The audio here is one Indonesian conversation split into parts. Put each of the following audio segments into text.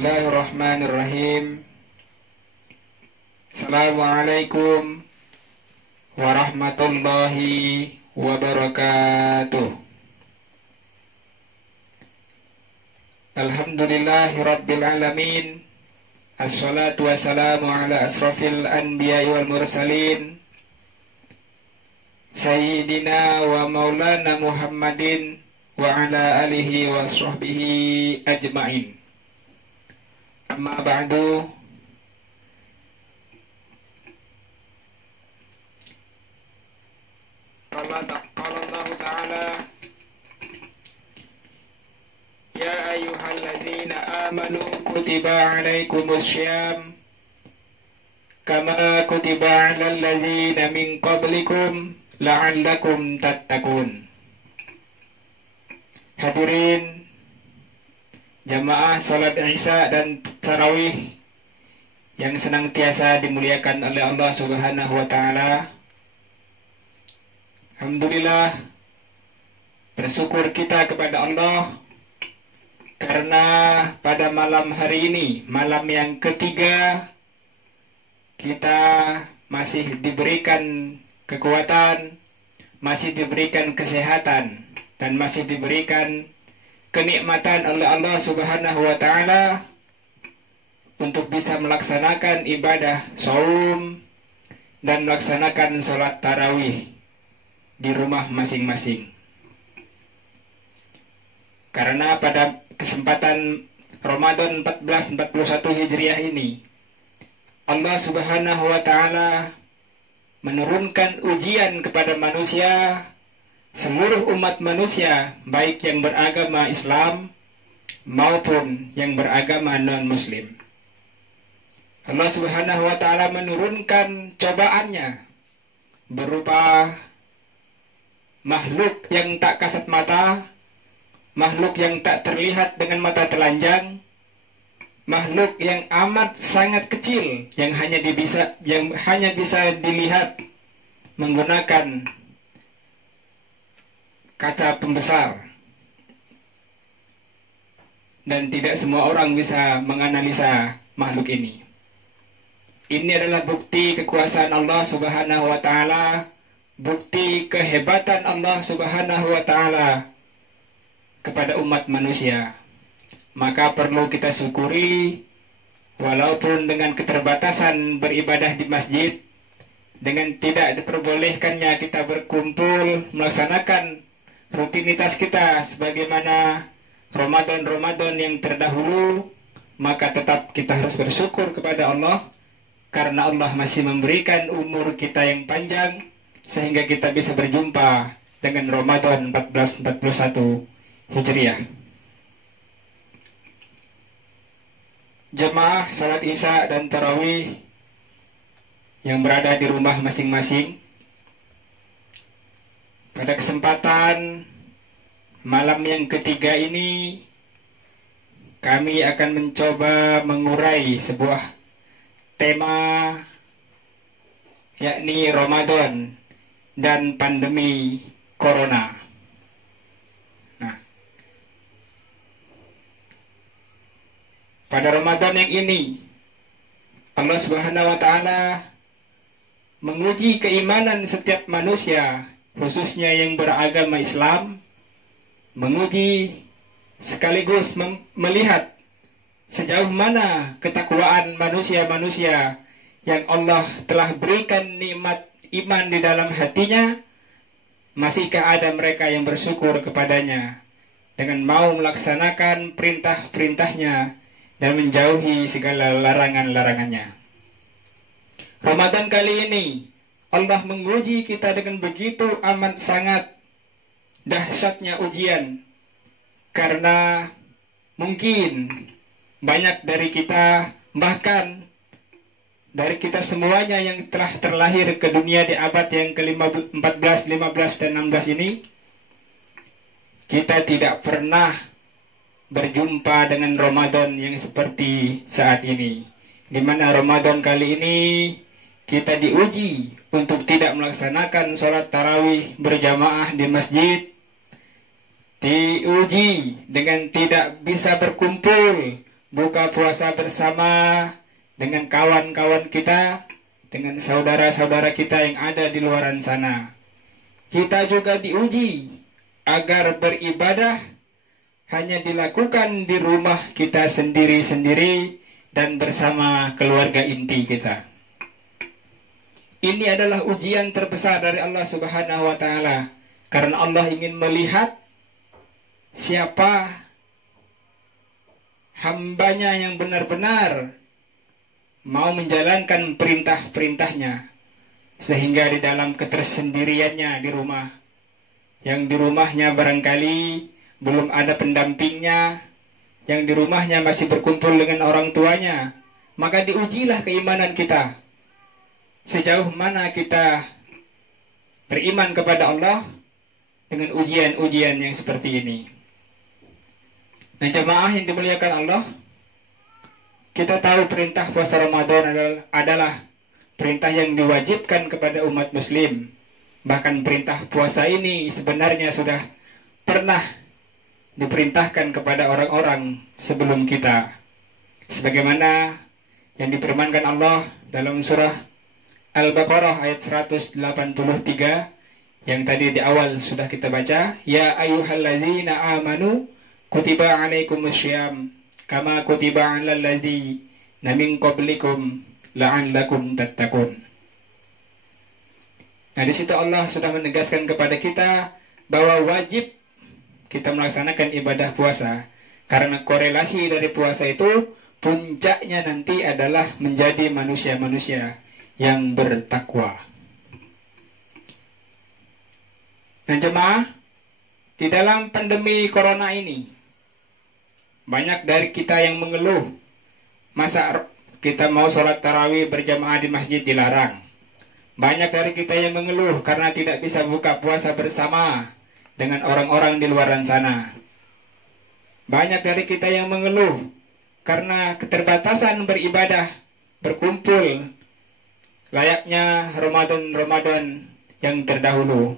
Bismillahirrahmanirrahim. Assalamualaikum warahmatullahi wabarakatuh. Alhamdulillahirabbil alamin. Assalatu wassalamu ala asrafil anbiya'i wal mursalin, Sayyidina wa maulana Muhammadin wa ala alihi wa sahbihi ajma'in. Amma ba'du. Qala Allah Ta'ala, Ya ayyuhalladzina amanu kutiba alaikumus syiyam kama kutiba alal ladzina min qablikum la'allakum tattaqun. Hadirin jamaah salat Isya dan tarawih yang senantiasa dimuliakan oleh Allah Subhanahu wa taala. Alhamdulillah, bersyukur kita kepada Allah karena pada malam hari ini, malam yang ketiga, kita masih diberikan kekuatan, masih diberikan kesehatan, dan masih diberikan kenikmatan oleh Allah Subhanahu wa taala untuk bisa melaksanakan ibadah saum dan melaksanakan sholat tarawih di rumah masing-masing. Karena pada kesempatan Ramadan 1441 Hijriah ini, Allah Subhanahu wa taala menurunkan ujian kepada manusia, seluruh umat manusia, baik yang beragama Islam maupun yang beragama non-Muslim. Allah Subhanahu wa taala menurunkan cobaannya berupa makhluk yang tak kasat mata, makhluk yang tak terlihat dengan mata telanjang, makhluk yang amat sangat kecil yang hanya bisa dilihat menggunakan kaca pembesar, dan tidak semua orang bisa menganalisa makhluk ini. Ini adalah bukti kekuasaan Allah Subhanahu wa taala, bukti kehebatan Allah Subhanahu wa taala kepada umat manusia. Maka perlu kita syukuri, walaupun dengan keterbatasan beribadah di masjid, dengan tidak diperbolehkannya kita berkumpul melaksanakan rutinitas kita sebagaimana Ramadan yang terdahulu, maka tetap kita harus bersyukur kepada Allah karena Allah masih memberikan umur kita yang panjang sehingga kita bisa berjumpa dengan Ramadan 1441 Hijriah. Jemaah salat Isya dan tarawih yang berada di rumah masing-masing, pada kesempatan malam yang ketiga ini, kami akan mencoba mengurai sebuah tema, yakni Ramadan dan pandemi Corona. Nah, pada Ramadan yang ini, Allah Subhanahu wa taala menguji keimanan setiap manusia, khususnya yang beragama Islam, menguji sekaligus melihat sejauh mana ketakwaan manusia-manusia yang Allah telah berikan nikmat iman di dalam hatinya. Masihkah ada mereka yang bersyukur kepadanya dengan mau melaksanakan perintah-perintahnya dan menjauhi segala larangan-larangannya. Ramadan kali ini Allah menguji kita dengan begitu amat sangat dahsyatnya ujian, karena mungkin banyak dari kita, bahkan dari kita semuanya yang telah terlahir ke dunia di abad yang ke-14, 15, dan 16 ini, kita tidak pernah berjumpa dengan Ramadan yang seperti saat ini, di mana Ramadan kali ini kita diuji untuk tidak melaksanakan sholat tarawih berjamaah di masjid, diuji dengan tidak bisa berkumpul buka puasa bersama dengan kawan-kawan kita, dengan saudara-saudara kita yang ada di luaran sana. Kita juga diuji agar beribadah hanya dilakukan di rumah kita sendiri-sendiri dan bersama keluarga inti kita. Ini adalah ujian terbesar dari Allah Subhanahu wa Ta'ala, karena Allah ingin melihat siapa hambanya yang benar-benar mau menjalankan perintah-perintahnya, sehingga di dalam ketersendiriannya di rumah, yang di rumahnya barangkali belum ada pendampingnya, yang di rumahnya masih berkumpul dengan orang tuanya, maka diujilah keimanan kita. Sejauh mana kita beriman kepada Allah dengan ujian-ujian yang seperti ini. Nah, jemaah yang dimuliakan Allah, kita tahu perintah puasa Ramadan adalah perintah yang diwajibkan kepada umat muslim. Bahkan perintah puasa ini sebenarnya sudah pernah diperintahkan kepada orang-orang sebelum kita. Sebagaimana yang difirmankan Allah dalam surah Al-Baqarah ayat 183 yang tadi di awal sudah kita baca, ya ayyuhalladzina amanu kutiba alaikumussyam kama kutiba alal ladzina min qablikum la'allakum tattaqun. Nah, di situ Allah sudah menegaskan kepada kita bahwa wajib kita melaksanakan ibadah puasa, karena korelasi dari puasa itu puncaknya nanti adalah menjadi manusia-manusia yang bertakwa. Nah, jemaah, di dalam pandemi corona ini banyak dari kita yang mengeluh, masa kita mau sholat tarawih berjamaah di masjid dilarang. Banyak dari kita yang mengeluh karena tidak bisa buka puasa bersama dengan orang-orang di luaran sana. Banyak dari kita yang mengeluh karena keterbatasan beribadah, berkumpul layaknya Ramadan yang terdahulu.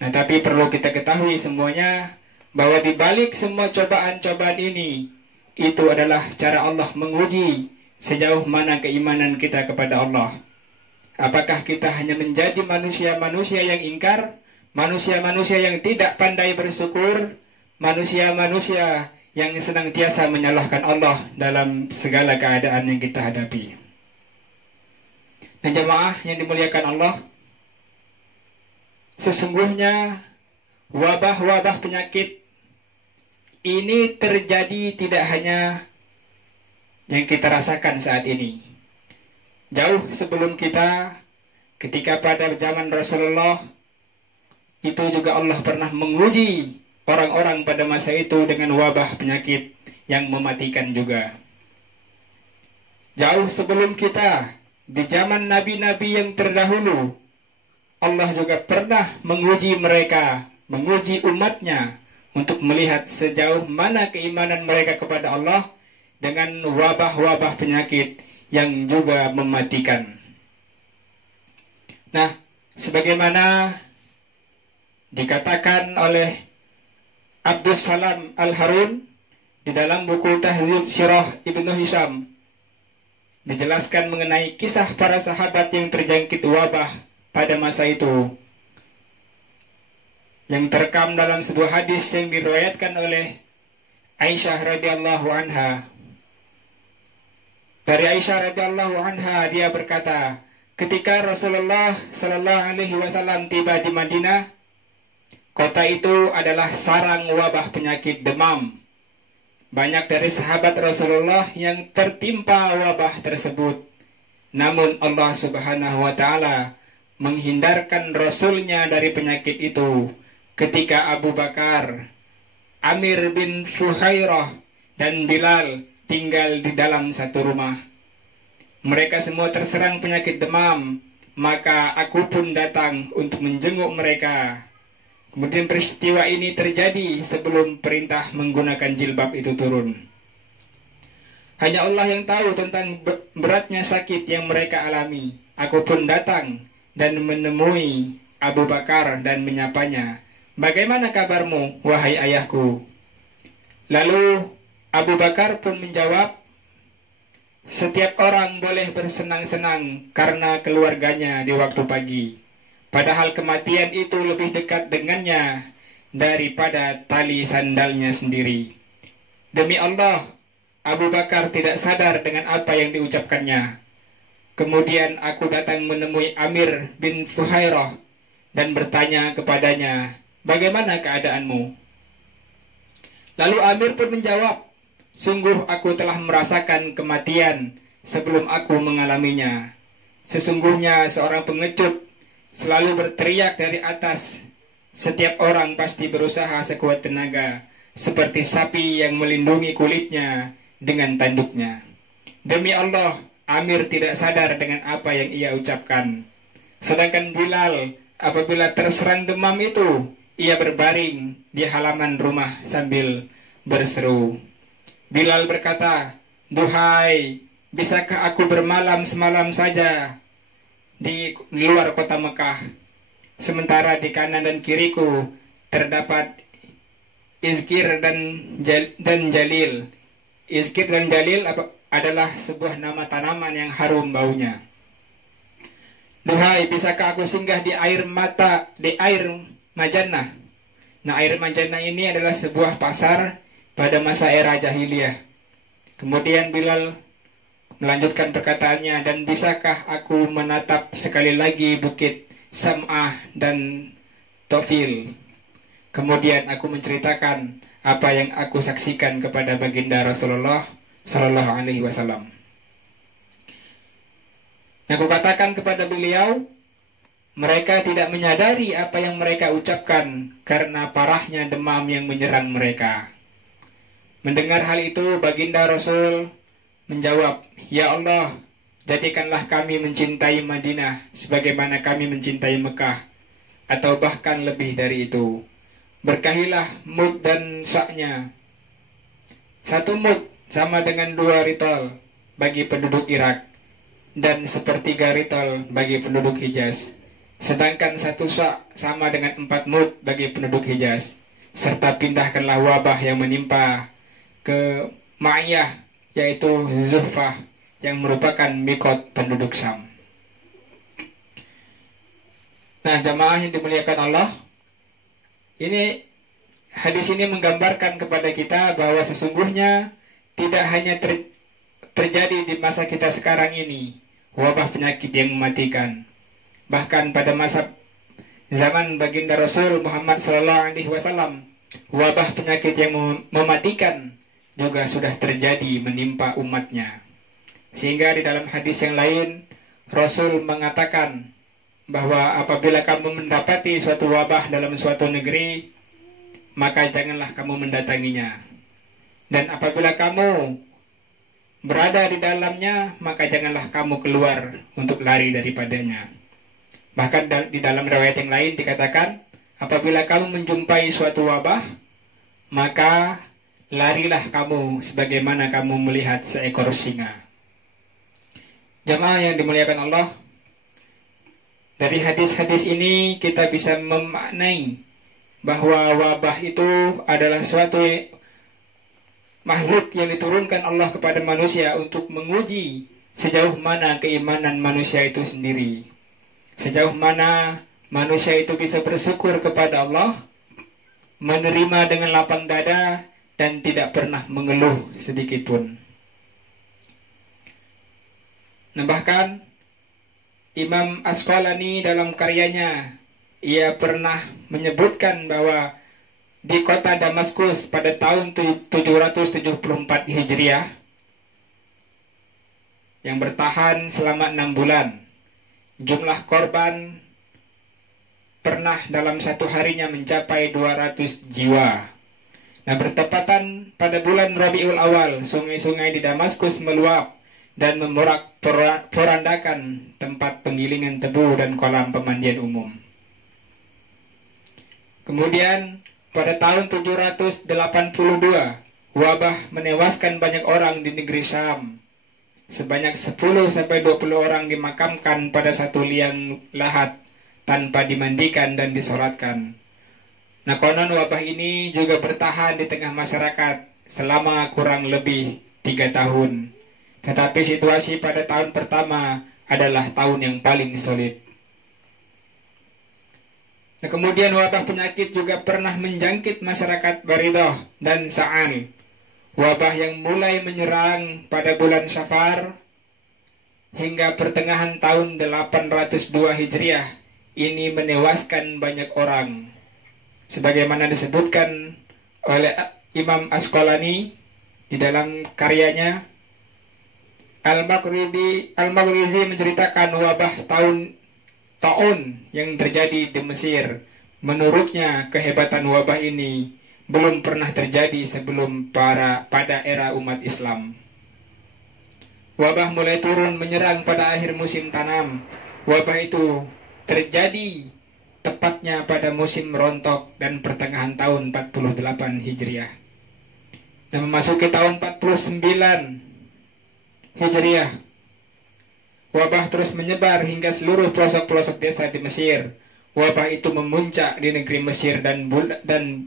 Nah, tapi perlu kita ketahui semuanya bahwa di balik semua cobaan-cobaan ini, itu adalah cara Allah menguji sejauh mana keimanan kita kepada Allah. Apakah kita hanya menjadi manusia-manusia yang ingkar, manusia-manusia yang tidak pandai bersyukur, manusia-manusia yang senantiasa menyalahkan Allah dalam segala keadaan yang kita hadapi. Nah, jemaah yang dimuliakan Allah, sesungguhnya wabah-wabah penyakit ini terjadi tidak hanya yang kita rasakan saat ini. Jauh sebelum kita, ketika pada zaman Rasulullah, itu juga Allah pernah menguji orang-orang pada masa itu dengan wabah penyakit yang mematikan juga. Jauh sebelum kita, di zaman nabi-nabi yang terdahulu, Allah juga pernah menguji mereka, menguji umatnya, untuk melihat sejauh mana keimanan mereka kepada Allah dengan wabah-wabah penyakit yang juga mematikan. Nah, sebagaimana dikatakan oleh Abdus Salam Al-Harun di dalam buku Tahzib Sirah Ibnu Hisham, dijelaskan mengenai kisah para sahabat yang terjangkit wabah pada masa itu, yang terekam dalam sebuah hadis yang diriwayatkan oleh Aisyah radhiyallahu anha. Dari Aisyah radhiyallahu anha, dia berkata, ketika Rasulullah sallallahu alaihi wasallam tiba di Madinah, kota itu adalah sarang wabah penyakit demam. Banyak dari sahabat Rasulullah yang tertimpa wabah tersebut. Namun Allah Subhanahu wa Ta'ala menghindarkan Rasulnya dari penyakit itu ketika Abu Bakar, Amir bin Fuhairah, dan Bilal tinggal di dalam satu rumah. Mereka semua terserang penyakit demam, maka aku pun datang untuk menjenguk mereka. Kemudian peristiwa ini terjadi sebelum perintah menggunakan jilbab itu turun. Hanya Allah yang tahu tentang beratnya sakit yang mereka alami. Aku pun datang dan menemui Abu Bakar dan menyapanya. Bagaimana kabarmu, wahai ayahku? Lalu Abu Bakar pun menjawab, setiap orang boleh bersenang-senang karena keluarganya di waktu pagi. Padahal kematian itu lebih dekat dengannya daripada tali sandalnya sendiri. Demi Allah, Abu Bakar tidak sadar dengan apa yang diucapkannya. Kemudian aku datang menemui Amir bin Fuhairah dan bertanya kepadanya, bagaimana keadaanmu? Lalu Amir pun menjawab, sungguh aku telah merasakan kematian sebelum aku mengalaminya. Sesungguhnya seorang pengecut selalu berteriak dari atas. Setiap orang pasti berusaha sekuat tenaga, seperti sapi yang melindungi kulitnya dengan tanduknya. Demi Allah, Amir tidak sadar dengan apa yang ia ucapkan. Sedangkan Bilal, apabila terserang demam itu, ia berbaring di halaman rumah sambil berseru. Bilal berkata, duhai, bisakah aku bermalam semalam saja di luar kota Mekah, sementara di kanan dan kiriku terdapat Izkir dan Jalil. Izkir dan Jalil adalah sebuah nama tanaman yang harum baunya. Duhai, bisakah aku singgah di air Majannah? Nah, air Majannah ini adalah sebuah pasar pada masa era jahiliyah. Kemudian Bilal melanjutkan perkataannya, dan bisakah aku menatap sekali lagi bukit Sam'ah dan Tofil? Kemudian aku menceritakan apa yang aku saksikan kepada baginda Rasulullah Sallallahu Alaihi Wasallam. Aku katakan kepada beliau, mereka tidak menyadari apa yang mereka ucapkan karena parahnya demam yang menyerang mereka. Mendengar hal itu, baginda Rasul menjawab, ya Allah, jadikanlah kami mencintai Madinah sebagaimana kami mencintai Mekah, atau bahkan lebih dari itu. Berkahilah mud dan saknya. Satu mud sama dengan 2 ritol bagi penduduk Irak, dan sepertiga ritol bagi penduduk Hijaz. Sedangkan 1 sak sama dengan 4 mud bagi penduduk Hijaz. Serta pindahkanlah wabah yang menimpa ke Ma'iyah, yaitu Zuhfah, yang merupakan mikot penduduk Syam. Nah, jamaah yang dimuliakan Allah, hadis ini menggambarkan kepada kita bahwa sesungguhnya tidak hanya terjadi di masa kita sekarang ini wabah penyakit yang mematikan. Bahkan pada masa zaman baginda Rasul Muhammad SAW, wabah penyakit yang mematikan juga sudah terjadi menimpa umatnya. Sehingga di dalam hadis yang lain, Rasul mengatakan bahwa apabila kamu mendapati suatu wabah dalam suatu negeri, maka janganlah kamu mendatanginya. Dan apabila kamu berada di dalamnya, maka janganlah kamu keluar untuk lari daripadanya. Bahkan di dalam riwayat yang lain dikatakan, apabila kamu menjumpai suatu wabah, maka larilah kamu sebagaimana kamu melihat seekor singa. Jemaah yang dimuliakan Allah, dari hadis-hadis ini kita bisa memaknai bahwa wabah itu adalah suatu makhluk yang diturunkan Allah kepada manusia untuk menguji sejauh mana keimanan manusia itu sendiri. Sejauh mana manusia itu bisa bersyukur kepada Allah, menerima dengan lapang dada, dan tidak pernah mengeluh sedikit pun. Nah, bahkan Imam Asqalani dalam karyanya, ia pernah menyebutkan bahwa di kota Damaskus pada tahun 774 Hijriah, yang bertahan selama 6 bulan, jumlah korban pernah dalam satu harinya mencapai 200 jiwa. Nah, bertepatan pada bulan Rabiul Awal, sungai-sungai di Damaskus meluap dan memorak-porandakan tempat penggilingan tebu dan kolam pemandian umum. Kemudian pada tahun 782, wabah menewaskan banyak orang di negeri Syam. Sebanyak 10-20 orang dimakamkan pada satu liang lahat tanpa dimandikan dan disolatkan. Nah, konon wabah ini juga bertahan di tengah masyarakat selama kurang lebih 3 tahun. Tetapi situasi pada tahun pertama adalah tahun yang paling sulit. Nah, kemudian wabah penyakit juga pernah menjangkit masyarakat Baridah dan Sa'an. Wabah yang mulai menyerang pada bulan Safar hingga pertengahan tahun 802 Hijriah ini menewaskan banyak orang. Sebagaimana disebutkan oleh Imam Asqalani di dalam karyanya, Al-Maghrizi menceritakan wabah taun yang terjadi di Mesir. Menurutnya kehebatan wabah ini belum pernah terjadi sebelum pada era umat Islam. Wabah mulai turun menyerang pada akhir musim tanam. Wabah itu terjadi tepatnya pada musim rontok dan pertengahan tahun 48 Hijriah. Dan memasuki tahun 49 Hijriah, wabah terus menyebar hingga seluruh pelosok-pelosok desa di Mesir. Wabah itu memuncak di negeri Mesir dan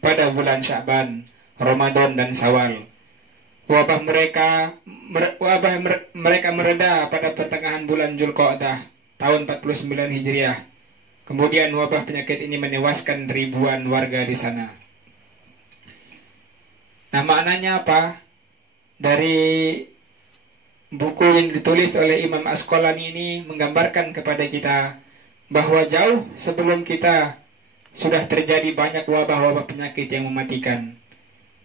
pada bulan Sya'ban, Ramadan dan Syawal. Wabah mereka mereda pada pertengahan bulan Dzulqa'dah tahun 49 Hijriah. Kemudian wabah penyakit ini menewaskan ribuan warga di sana. Nah, maknanya apa? Dari buku yang ditulis oleh Imam Asqalani ini menggambarkan kepada kita bahwa jauh sebelum kita sudah terjadi banyak wabah-wabah penyakit yang mematikan.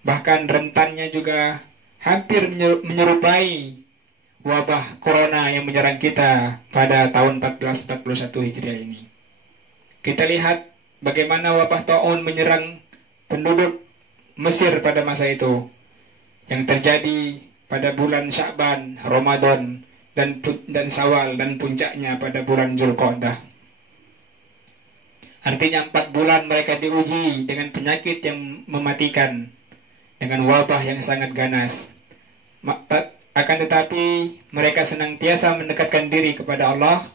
Bahkan rentannya juga hampir menyerupai wabah corona yang menyerang kita pada tahun 1441 Hijriah ini. Kita lihat bagaimana wabah taun menyerang penduduk Mesir pada masa itu, yang terjadi pada bulan Sya'ban, Ramadan, dan Syawal, dan puncaknya pada bulan Dzulqa'dah. Artinya 4 bulan mereka diuji dengan penyakit yang mematikan, dengan wabah yang sangat ganas. Akan tetapi mereka senantiasa mendekatkan diri kepada Allah.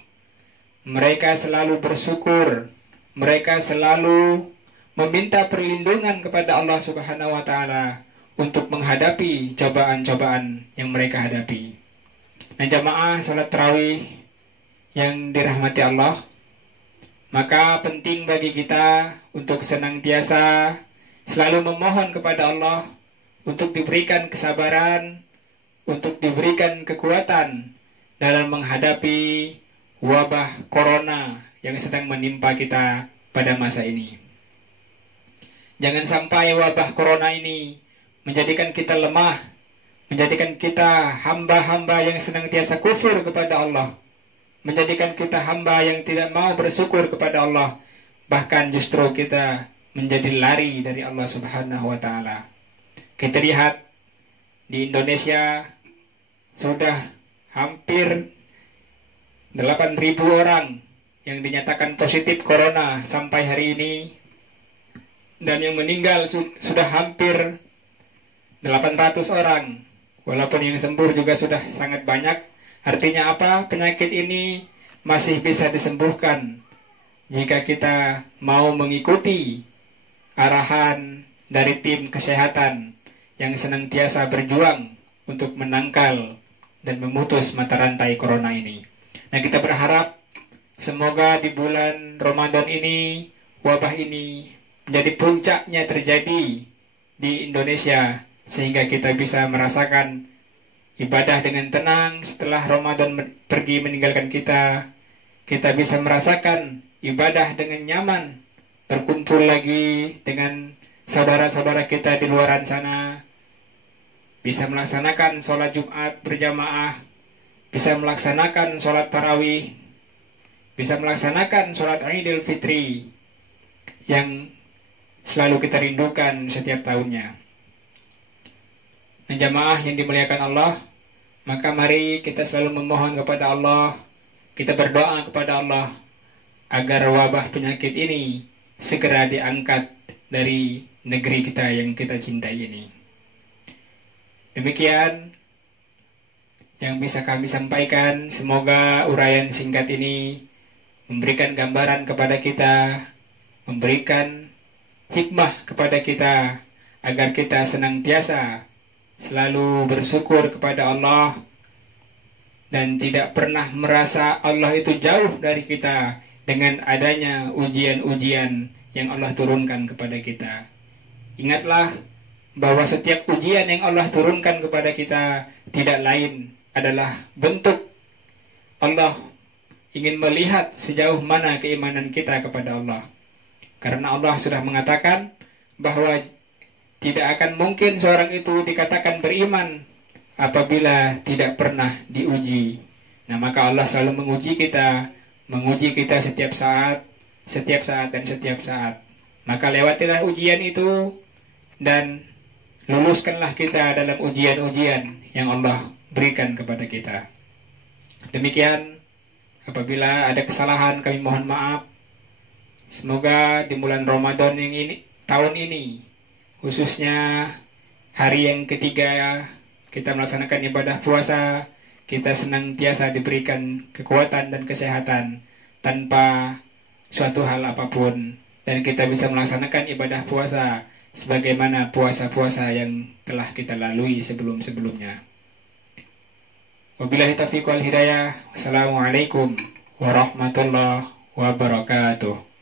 Mereka selalu bersyukur. Mereka selalu meminta perlindungan kepada Allah Subhanahu wa Ta'ala untuk menghadapi cobaan-cobaan yang mereka hadapi. Nah, jamaah salat tarawih yang dirahmati Allah, maka penting bagi kita untuk senantiasa selalu memohon kepada Allah untuk diberikan kesabaran, untuk diberikan kekuatan dalam menghadapi wabah corona yang sedang menimpa kita pada masa ini. Jangan sampai wabah corona ini menjadikan kita lemah, menjadikan kita hamba-hamba yang senantiasa kufur kepada Allah, menjadikan kita hamba yang tidak mau bersyukur kepada Allah, bahkan justru kita menjadi lari dari Allah Subhanahu wa Ta'ala. Kita lihat di Indonesia sudah hampir 8.000 orang yang dinyatakan positif corona sampai hari ini, dan yang meninggal sudah hampir 800 orang. Walaupun yang sembuh juga sudah sangat banyak. Artinya apa? Penyakit ini masih bisa disembuhkan jika kita mau mengikuti arahan dari tim kesehatan yang senantiasa berjuang untuk menangkal dan memutus mata rantai corona ini. Nah, kita berharap semoga di bulan Ramadan ini wabah ini menjadi puncaknya terjadi di Indonesia, sehingga kita bisa merasakan ibadah dengan tenang. Setelah Ramadan pergi meninggalkan kita, kita bisa merasakan ibadah dengan nyaman, berkumpul lagi dengan saudara-saudara kita di luar sana, bisa melaksanakan sholat Jumat berjamaah, bisa melaksanakan sholat tarawih, bisa melaksanakan sholat Idul Fitri yang selalu kita rindukan setiap tahunnya. Nah, jamaah yang dimuliakan Allah, maka mari kita selalu memohon kepada Allah, kita berdoa kepada Allah agar wabah penyakit ini segera diangkat dari negeri kita yang kita cintai ini. Demikian yang bisa kami sampaikan. Semoga uraian singkat ini memberikan gambaran kepada kita, memberikan hikmah kepada kita, agar kita senantiasa selalu bersyukur kepada Allah dan tidak pernah merasa Allah itu jauh dari kita dengan adanya ujian-ujian yang Allah turunkan kepada kita. Ingatlah bahwa setiap ujian yang Allah turunkan kepada kita tidak lain adalah bentuk Allah ingin melihat sejauh mana keimanan kita kepada Allah. Karena Allah sudah mengatakan bahwa tidak akan mungkin seorang itu dikatakan beriman apabila tidak pernah diuji. Nah, maka Allah selalu menguji kita setiap saat dan setiap saat. Maka lewatilah ujian itu dan luluskanlah kita dalam ujian-ujian yang Allah berikan kepada kita. Demikian, apabila ada kesalahan kami mohon maaf. Semoga di bulan Ramadan yang ini, tahun ini, khususnya hari yang ketiga kita melaksanakan ibadah puasa, kita senantiasa diberikan kekuatan dan kesehatan tanpa suatu hal apapun, dan kita bisa melaksanakan ibadah puasa sebagaimana puasa-puasa yang telah kita lalui sebelum-sebelumnya. Wabillahi taufiq wal hidayah. Wassalamualaikum warahmatullahi wabarakatuh.